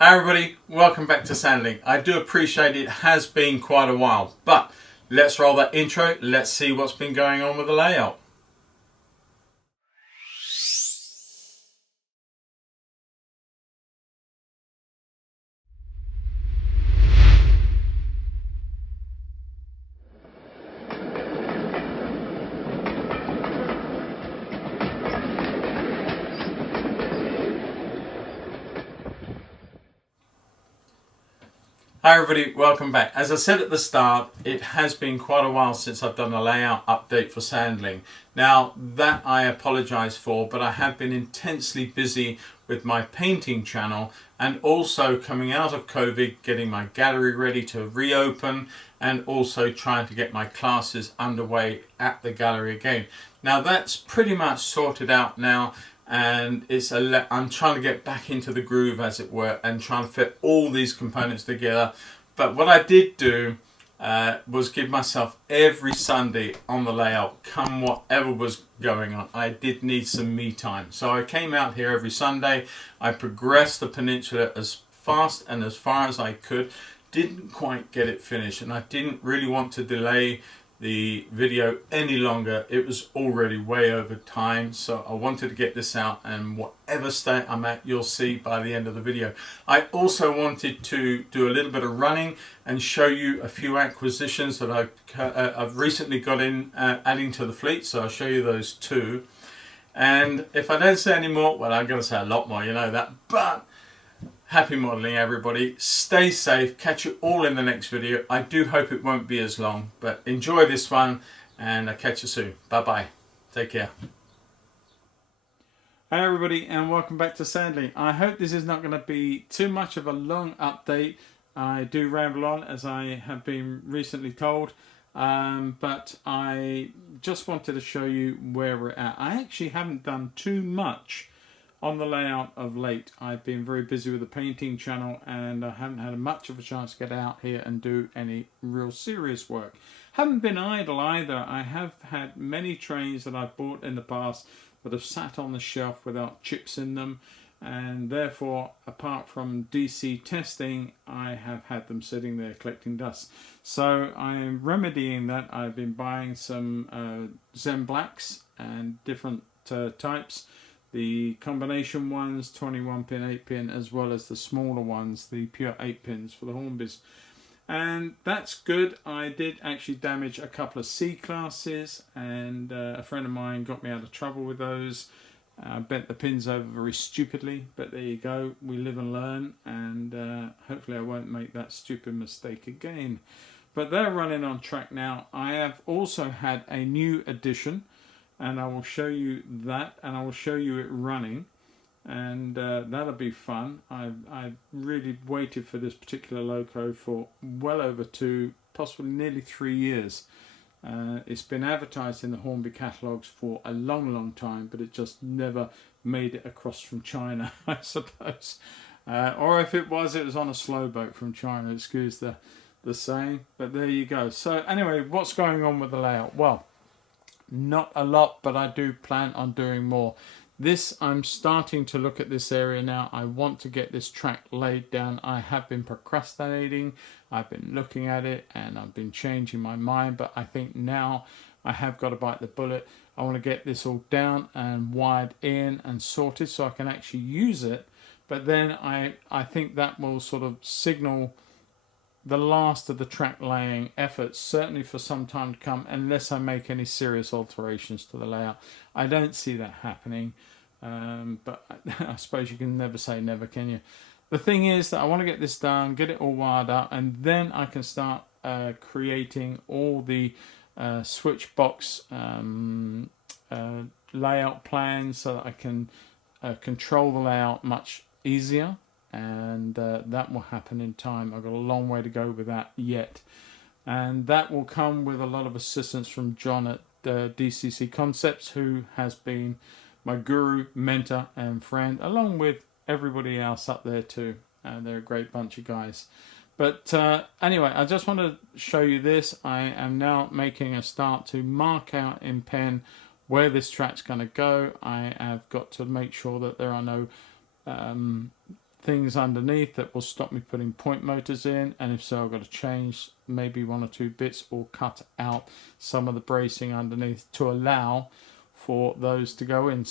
Hi everybody, welcome back to Sandling. I do appreciate it has been quite a while, but let's roll that intro. Let's see what's been going on with the layout. Hi everybody, welcome back. As I said at the start, it has been quite a while since I've done a layout update for Sandling. Now that I apologise for, but I have been intensely busy with my painting channel and also coming out of COVID, getting my gallery ready to reopen and also trying to get my classes underway at the gallery again. Now that's pretty much sorted out now, and I'm trying to get back into the groove, as it were, and trying to fit all these components together. But what I did do was give myself every Sunday on the layout, come whatever was going on. I did need some me time, so I came out here every Sunday. I progressed the peninsula as fast and as far as I could. Didn't quite get it finished, and I didn't really want to delay the video any longer. It was already way over time, so I wanted to get this out, and whatever state I'm at, you'll see by the end of the video. I also wanted to do a little bit of running and show you a few acquisitions that I've recently got in adding to the fleet, so I'll show you those too. And if I don't say any more, well, I'm going to say a lot more, you know that, but happy modelling everybody, stay safe, catch you all in the next video. I do hope it won't be as long, but enjoy this one and I'll catch you soon. Bye bye, take care. Hi everybody and welcome back to Sandling. I hope this is not going to be too much of a long update. I do ramble on, as I have been recently told, but I just wanted to show you where we're at. I actually haven't done too much on the layout of late. I've been very busy with the painting channel and I haven't had much of a chance to get out here and do any real serious work. Haven't been idle either. I have had many trains that I've bought in the past that have sat on the shelf without chips in them, and therefore, apart from DC testing, I have had them sitting there collecting dust. So I am remedying that. I've been buying some Zen Blacks and different types. The combination ones, 21 pin, 8 pin, as well as the smaller ones, the pure 8 pins for the Hornbys. And that's good. I did actually damage a couple of C classes, and a friend of mine got me out of trouble with those. I bent the pins over very stupidly, but there you go. We live and learn, and hopefully I won't make that stupid mistake again. But they're running on track now. I have also had a new addition, and I will show you that, and I will show you it running, and that'll be fun. I've really waited for this particular loco for well over 2, possibly nearly 3 years. It's been advertised in the Hornby catalogues for a long time, but it just never made it across from China, I suppose. Or if it was on a slow boat from China, excuse the saying, but there you go. So anyway, what's going on with the layout? Well, not a lot, but I do plan on doing more. I'm starting to look at this area now. I want to get this track laid down. I have been procrastinating. I've been looking at it and I've been changing my mind, but I think now I have got to bite the bullet. I want to get this all down and wired in and sorted so I can actually use it. But then I think that will sort of signal the last of the track laying efforts, certainly for some time to come, unless I make any serious alterations to the layout. I don't see that happening, but I suppose you can never say never, can you? The thing is that I want to get this done, get it all wired up, and then I can start creating all the switch box layout plans so that I can control the layout much easier. And that will happen in time. I've got a long way to go with that yet, and that will come with a lot of assistance from John at DCC Concepts, who has been my guru, mentor and friend, along with everybody else up there too. They're a great bunch of guys. But anyway, I just want to show you this. I am now making a start to mark out in pen where this track's going to go. I have got to make sure that there are no things underneath that will stop me putting point motors in, and if so I've got to change maybe one or two bits or cut out some of the bracing underneath to allow for those to go in.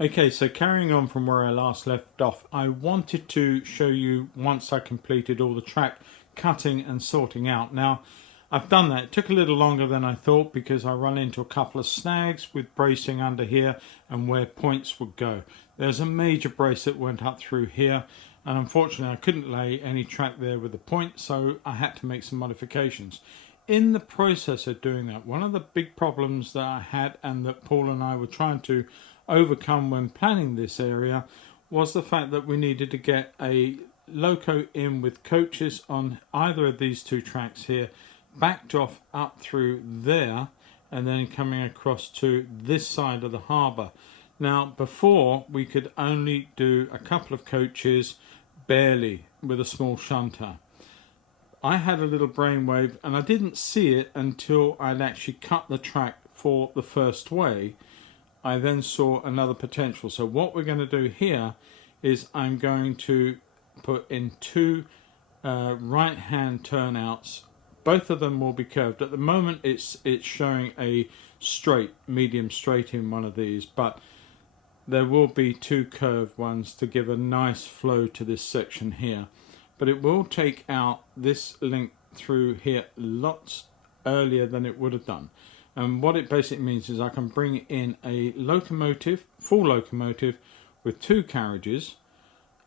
Okay, so carrying on from where I last left off, I wanted to show you once I completed all the track cutting and sorting out. Now, I've done that. It took a little longer than I thought because I run into a couple of snags with bracing under here and where points would go. There's a major brace that went up through here, and unfortunately I couldn't lay any track there with the point, so I had to make some modifications. In the process of doing that, one of the big problems that I had and that Paul and I were trying to overcome when planning this area was the fact that we needed to get a loco in with coaches on either of these two tracks here, backed off up through there and then coming across to this side of the harbour. Now before we could only do a couple of coaches barely with a small shunter. I had a little brainwave and I didn't see it until I'd actually cut the track for the first way. I then saw another potential. So what we're going to do here is I'm going to put in two right hand turnouts. Both of them will be curved. At the moment it's showing a straight, medium straight in one of these, but there will be two curved ones to give a nice flow to this section here. But it will take out this link through here lots earlier than it would have done. And what it basically means is I can bring in a locomotive, full locomotive, with two carriages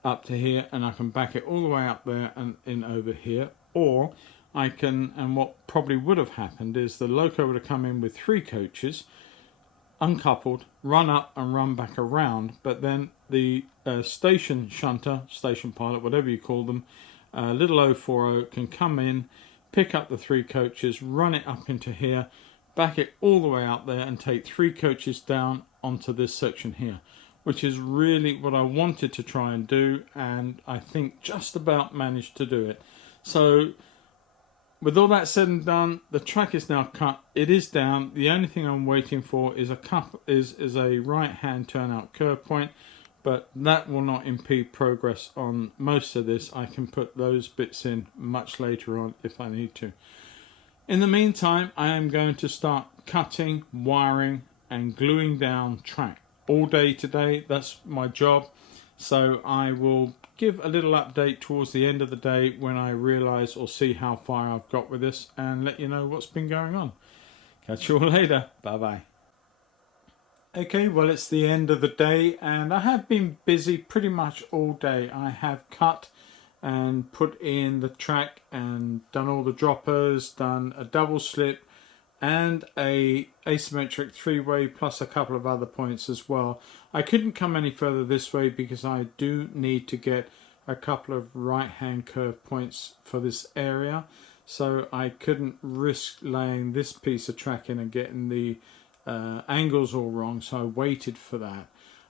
up to here, and I can back it all the way up there and in over here. Or I can, and what probably would have happened is the loco would have come in with three coaches, uncoupled, run up and run back around, but then the station shunter, station pilot, whatever you call them, little 040 can come in, pick up the three coaches, run it up into here, back it all the way out there and take three coaches down onto this section here, which is really what I wanted to try and do, and I think just about managed to do it. So with all that said and done, the track is now cut. It is down. The only thing I'm waiting for is a right hand turnout curve point, but that will not impede progress on most of this. I can put those bits in much later on if I need to. In the meantime, I am going to start cutting, wiring and gluing down track all day today. That's my job. So I will give a little update towards the end of the day when I realise or see how far I've got with this and let you know what's been going on. Catch you all later. Bye bye. Okay, well it's the end of the day and I have been busy pretty much all day. I have cut and put in the track and done all the droppers, done a double slip and a asymmetric three-way plus a couple of other points as well. I couldn't come any further this way because I do need to get a couple of right hand curve points for this area, so I couldn't risk laying this piece of track in and getting the angles all wrong, so I waited for that.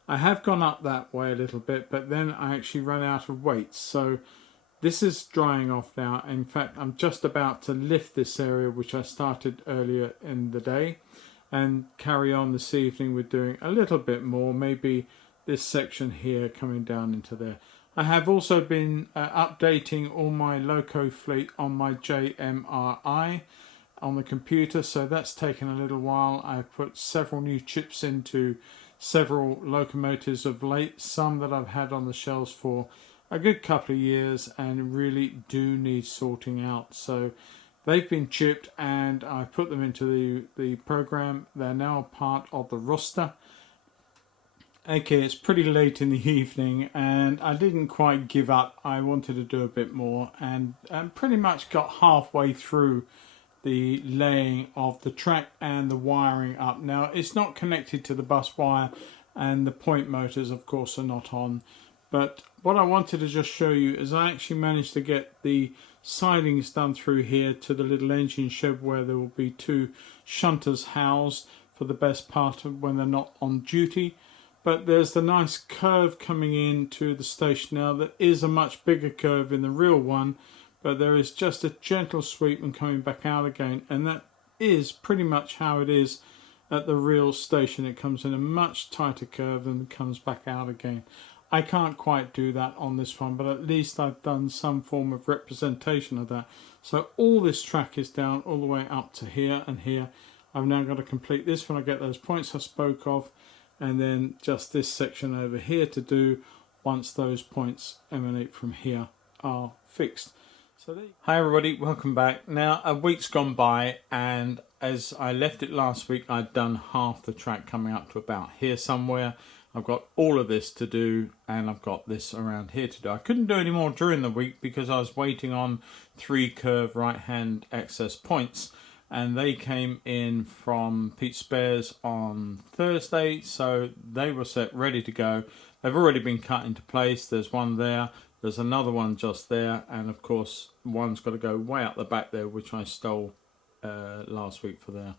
I have gone up that way a little bit, but then I actually ran out of weights, so this is drying off now. In fact, I'm just about to lift this area which I started earlier in the day and carry on this evening with doing a little bit more, maybe this section here coming down into there. I have also been updating all my loco fleet on my JMRI on the computer, so that's taken a little while. I've put several new chips into several locomotives of late, some that I've had on the shelves for a good couple of years and really do need sorting out. So they've been chipped and I put them into the program. They're now part of the roster. Okay, it's pretty late in the evening and I didn't quite give up. I wanted to do a bit more and pretty much got halfway through the laying of the track and the wiring up. Now it's not connected to the bus wire and the point motors of course are not on, but what I wanted to just show you is I actually managed to get the sidings done through here to the little engine shed where there will be two shunters housed for the best part of when they're not on duty. But there's the nice curve coming in to the station now. That is a much bigger curve in the real one, but there is just a gentle sweep and coming back out again, and that is pretty much how it is at the real station. It comes in a much tighter curve and comes back out again. I can't quite do that on this one, but at least I've done some form of representation of that. So all this track is down all the way up to here and here. I've now got to complete this when I get those points I spoke of, and then just this section over here to do once those points emanate from here are fixed. So hi everybody, welcome back. Now a week's gone by, and as I left it last week, I'd done half the track coming up to about here somewhere. I've got all of this to do, and I've got this around here to do. I couldn't do any more during the week because I was waiting on 3 curved right hand access points, and they came in from Pete Spares on Thursday, so they were set ready to go. They've already been cut into place. There's one there, there's another one just there, and of course one's got to go way up the back there, which I stole last week for there.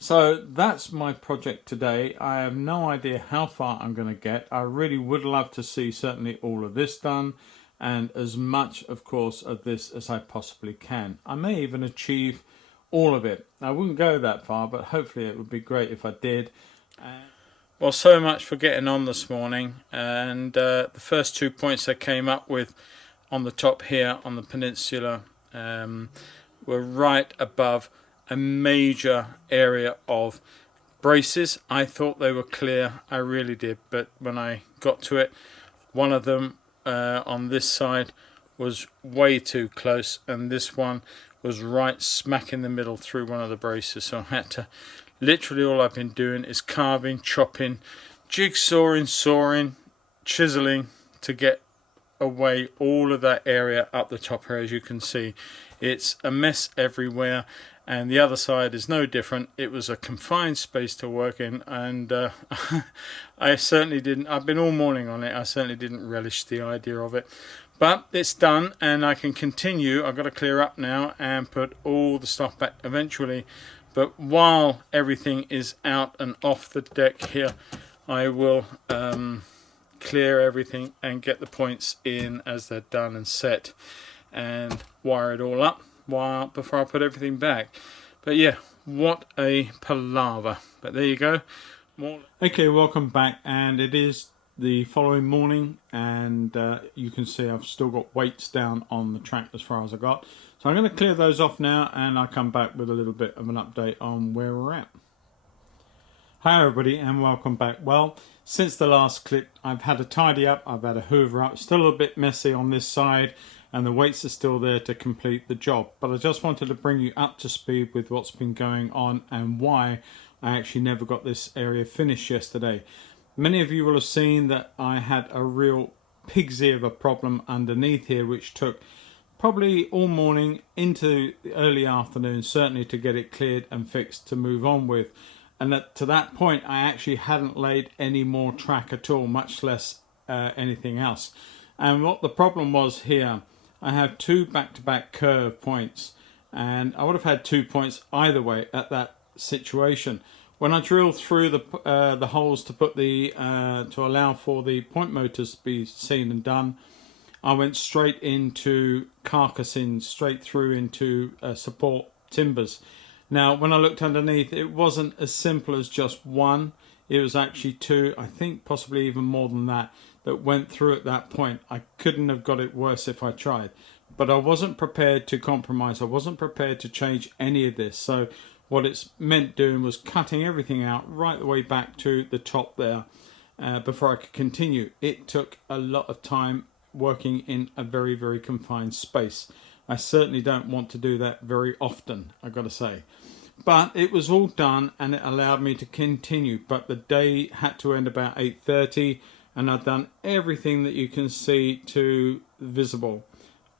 So that's my project today. I have no idea how far I'm going to get. I really would love to see certainly all of this done, and as much of course of this as I possibly can. I may even achieve all of it. I wouldn't go that far, but hopefully it would be great if I did. Well, so much for getting on this morning, and the first 2 points I came up with on the top here on the peninsula were right above a major area of braces. I thought they were clear, I really did, but when I got to it, one of them on this side was way too close, and this one was right smack in the middle through one of the braces. So I had to, literally all I've been doing is carving, chopping, jigsawing, sawing, chiseling to get away all of that area up the top here. As you can see, it's a mess everywhere, and the other side is no different. It was a confined space to work in, and I certainly didn't, I've been all morning on it, I certainly didn't relish the idea of it. But it's done, and I can continue. I've got to clear up now and put all the stuff back eventually. But while everything is out and off the deck here, I will clear everything and get the points in as they're done and set, and wire it all up before I put everything back. But yeah, what a palaver. But there you go. Okay, welcome back, and it is the following morning, and you can see I've still got weights down on the track as far as I got. So I'm going to clear those off now, and I'll come back with a little bit of an update on where we're at. Hi everybody, and welcome back. Well, since the last clip, I've had a tidy up, I've had a hoover up, still a bit messy on this side, and the weights are still there to complete the job. But I just wanted to bring you up to speed with what's been going on and why I actually never got this area finished yesterday. Many of you will have seen that I had a real pig's ear of a problem underneath here, which took probably all morning into the early afternoon, certainly, to get it cleared and fixed to move on with. And to that point, I actually hadn't laid any more track at all, much less anything else. And what the problem was here, I have 2 back-to-back curve points, and I would have had 2 points either way at that situation. When I drilled through the holes to put the to allow for the point motors to be seen and done, I went straight into carcassing, straight through into support timbers. Now, when I looked underneath, it wasn't as simple as just one. It was actually 2, I think possibly even more than that went through at that point. I couldn't have got it worse if I tried. But I wasn't prepared to compromise. I wasn't prepared to change any of this. So what it's meant doing was cutting everything out right the way back to the top there before I could continue. It took a lot of time working in a very, very confined space. I certainly don't want to do that very often, I've got to say. But it was all done, and it allowed me to continue. But the day had to end about 8:30, and I'd done everything that you can see to visible,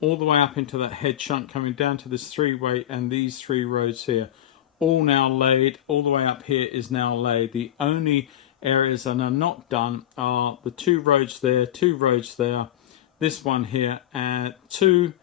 all the way up into that head shunt coming down to this 3-way and these 3 roads here, all now laid. All the way up here is now laid. The only areas that are not done are the 2 roads there, 2 roads there, this one here, and 3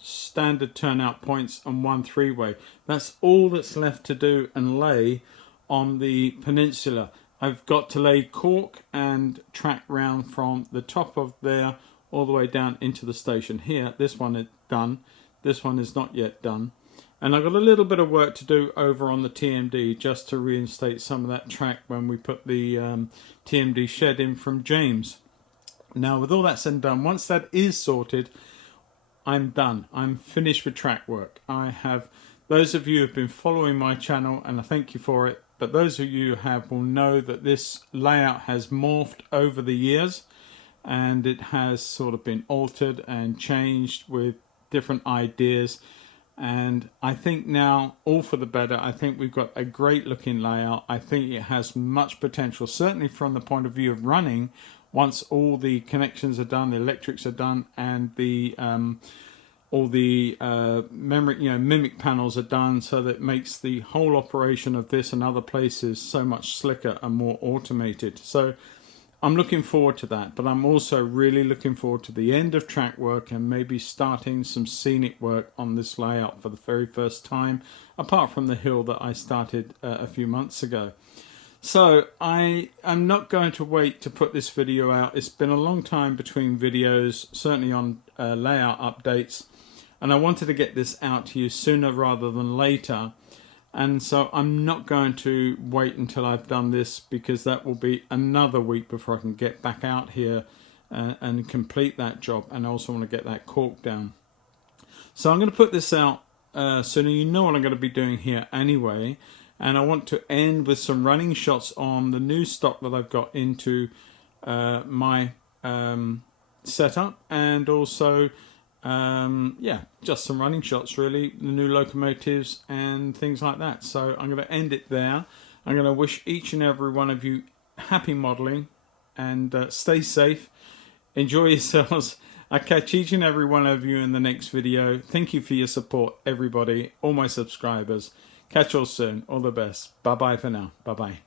standard turnout points and 1 3-way. That's all that's left to do and lay on the peninsula. I've got to lay cork and track round from the top of there all the way down into the station here. This one is done. This one is not yet done. And I've got a little bit of work to do over on the TMD just to reinstate some of that track when we put the TMD shed in from James. Now, with all that said and done, once that is sorted, I'm done. I'm finished with track work. I have, those of you who have been following my channel, and I thank you for it, but those of you who have will know that this layout has morphed over the years, and it has sort of been altered and changed with different ideas. And I think now, all for the better. I think we've got a great looking layout. I think it has much potential, certainly from the point of view of running. Once all the connections are done, the electrics are done, and the all the memory, mimic panels are done, so that it makes the whole operation of this and other places so much slicker and more automated. So I'm looking forward to that, but I'm also really looking forward to the end of track work and maybe starting some scenic work on this layout for the very first time, apart from the hill that I started a few months ago. So I am not going to wait to put this video out. It's been a long time between videos, certainly on layout updates, and I wanted to get this out to you sooner rather than later. And so I'm not going to wait until I've done this, because that will be another week before I can get back out here and complete that job. And I also want to get that cork down. So I'm going to put this out so you know what I'm going to be doing here anyway. And I want to end with some running shots on the new stock that I've got into my setup, and also just some running shots, really, the new locomotives and things like that. So I'm going to end it there. I'm going to wish each and every one of you happy modelling, and stay safe, enjoy yourselves. I'll catch each and every one of you in the next video. Thank you for your support, everybody, all my subscribers. Catch you all soon. All the best. Bye bye for now. Bye bye.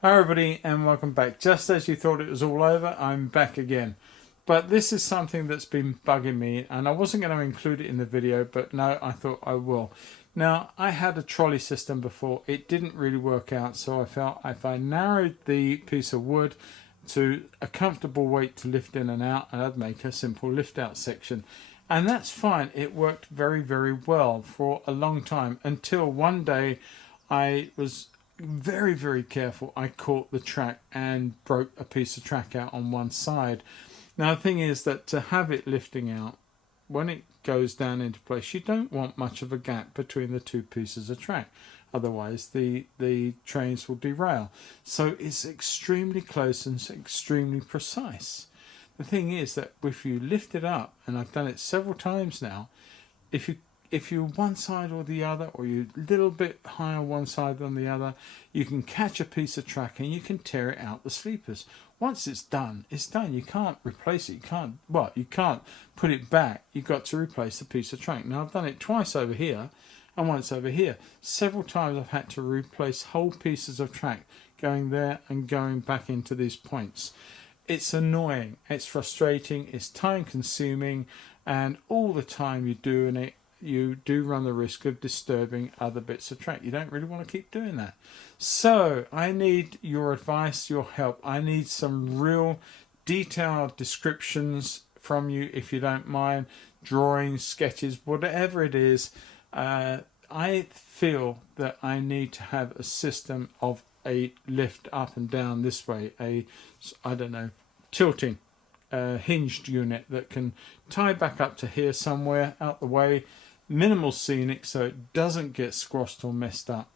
Hi everybody, and welcome back. Just as you thought it was all over, I'm back again. But this is something that's been bugging me, and I wasn't going to include it in the video, but no, I thought I will. Now, I had a trolley system before. It didn't really work out, so I felt if I narrowed the piece of wood to a comfortable weight to lift in and out, and I'd make a simple lift out section. And that's fine. It worked very, very well for a long time, until one day I was very, very careful. I caught the track and broke a piece of track out on one side. Now the thing is that to have it lifting out, when it goes down into place, you don't want much of a gap between the two pieces of track. Otherwise the trains will derail. So it's extremely close and extremely precise. The thing is that if you lift it up, and I've done it several times now, if you're one side or the other, or you're a little bit higher one side than the other, you can catch a piece of track and you can tear it out the sleepers. Once it's done, it's done. You can't replace it. You can't put it back. You've got to replace the piece of track. Now, I've done it twice over here and once over here. Several times I've had to replace whole pieces of track going there and going back into these points. It's annoying. It's frustrating. It's time consuming. And all the time you're doing it, you do run the risk of disturbing other bits of track. You don't really want to keep doing that. So I need your advice, your help. I need some real detailed descriptions from you, if you don't mind, drawings, sketches, whatever it is. I feel that I need to have a system of a lift up and down this way, tilting hinged unit that can tie back up to here somewhere out the way. Minimal scenic, so it doesn't get squashed or messed up.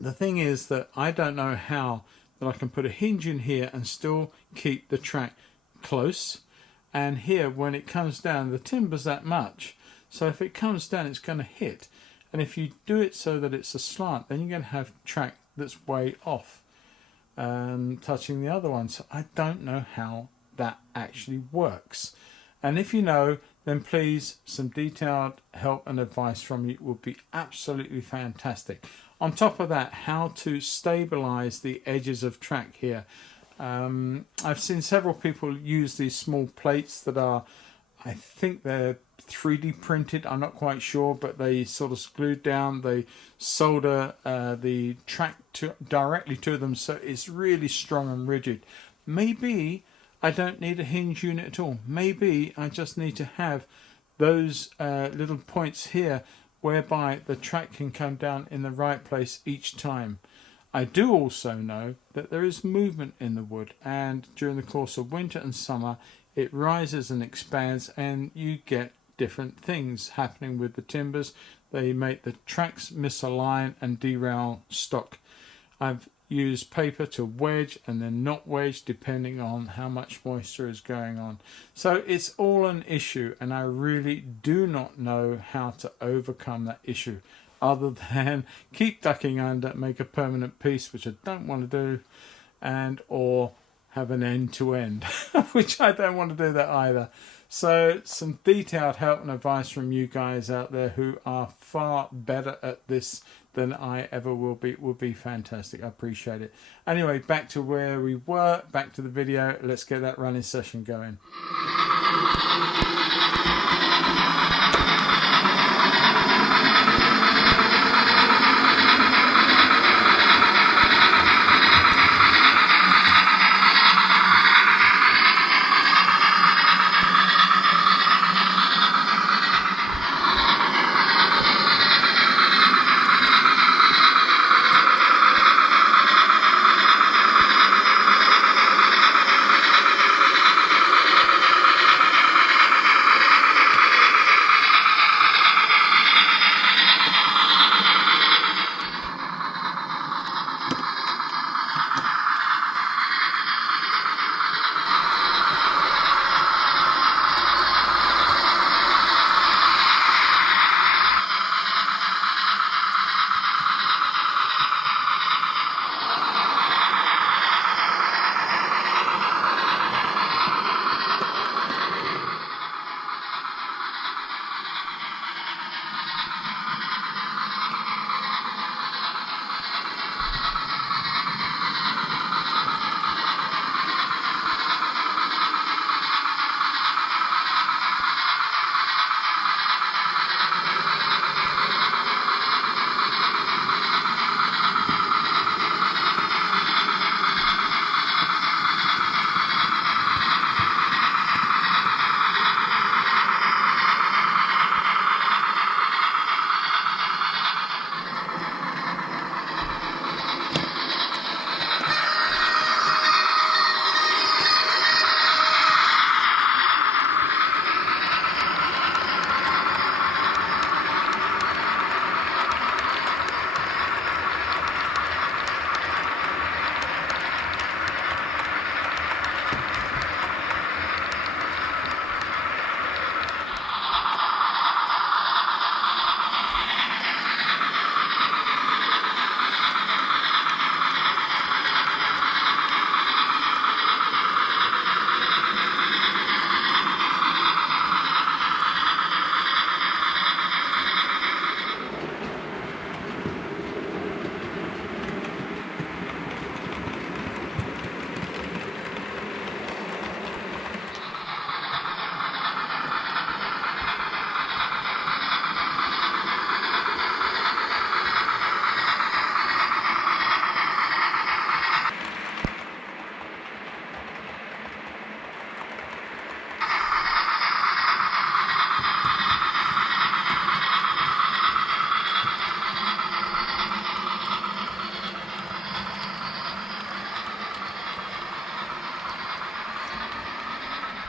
The thing is that I don't know how that I can put a hinge in here and still keep the track close. And here, when it comes down, the timber's that much, so if it comes down, it's going to hit. And if you do it so that it's a slant, then you're going to have track that's way off, touching the other one. So I don't know how that actually works. And if you know, then please, some detailed help and advice from you would be absolutely fantastic. On top of that, how to stabilize the edges of track here. I've seen several people use these small plates that are I think they're 3D printed, I'm not quite sure, but they sort of glued down, they solder the track directly to them, so it's really strong and rigid. Maybe I don't need a hinge unit at all. Maybe I just need to have those little points here whereby the track can come down in the right place each time. I do also know that there is movement in the wood, and during the course of winter and summer it rises and expands, and you get different things happening with the timbers. They make the tracks misalign and derail stock. I've used paper to wedge and then not wedge depending on how much moisture is going on. So it's all an issue, and I really do not know how to overcome that issue other than keep ducking under, make a permanent piece, which I don't want to do, and or have an end to end, which I don't want to do that either. So some detailed help and advice from you guys out there who are far better at this than I ever will be would be fantastic. I appreciate it. Anyway, back to where we were, back to the video. Let's get that running session going.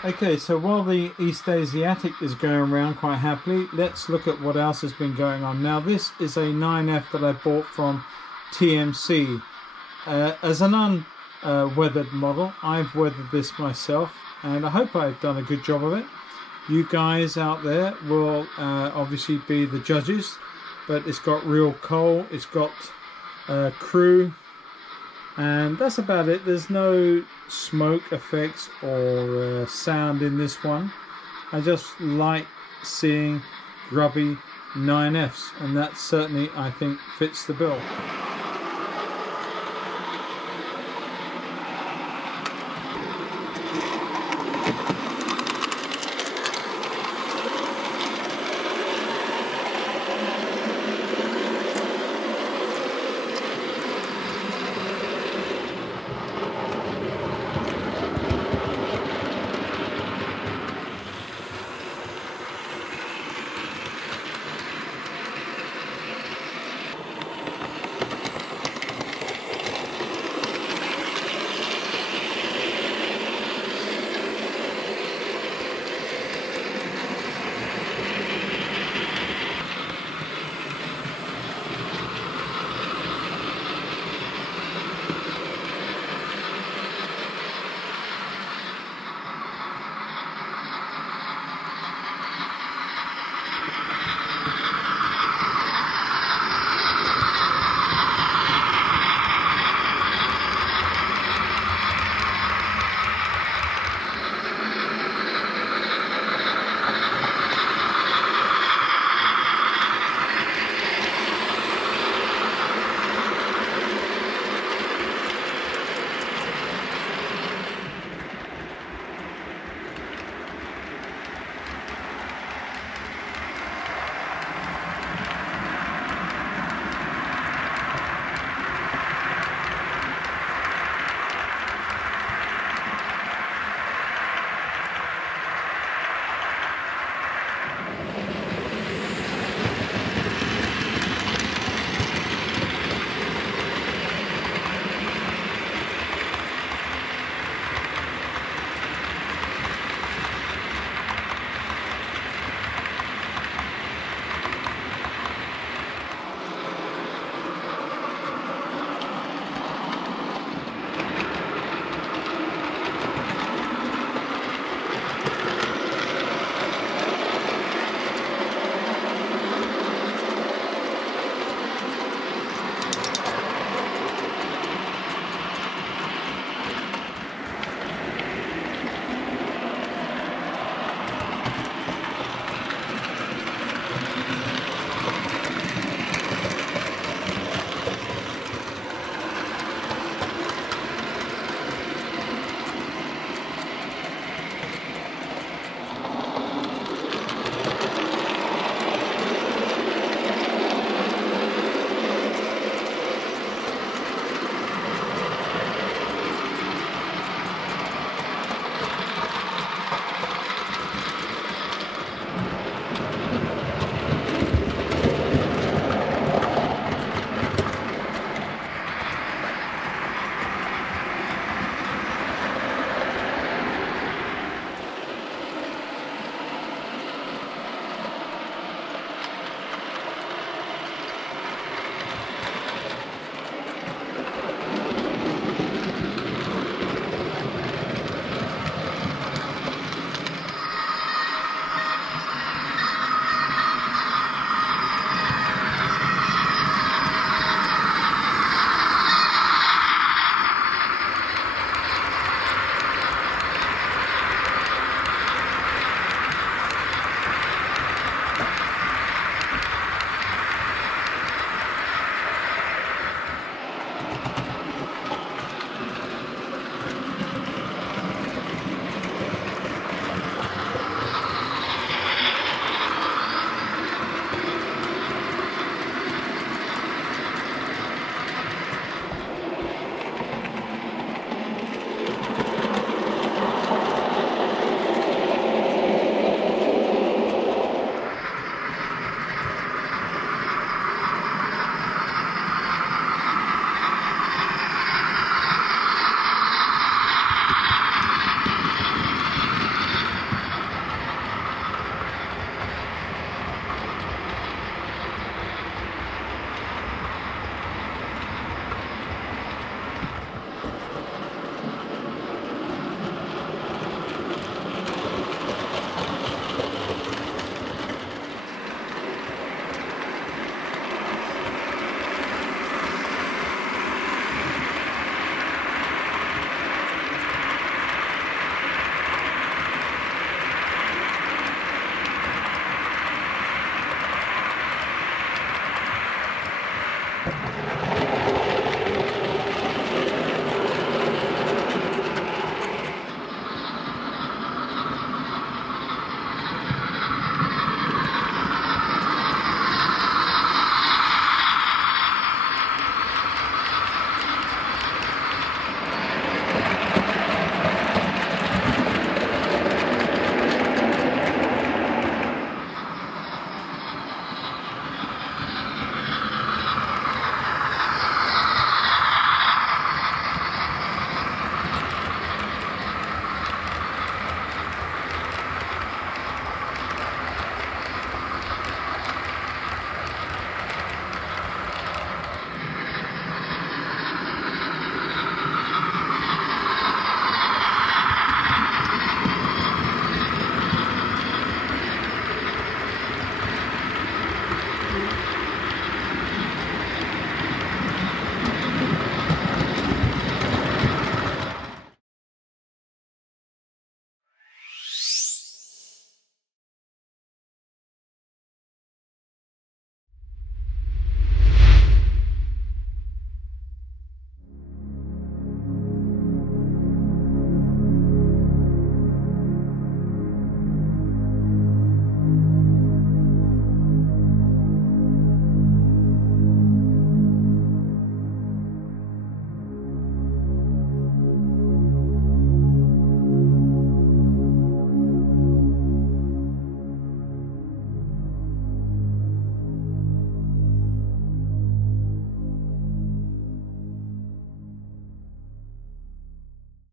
Okay, so while the East Asiatic is going around quite happily, let's look at what else has been going on. Now, this is a 9F that I bought from TMC. As an unweathered model, I've weathered this myself, and I hope I've done a good job of it. You guys out there will obviously be the judges, but it's got real coal, it's got crew, and that's about it. There's no smoke effects or sound in this one. I just like seeing grubby 9Fs, and that certainly, I think, fits the bill.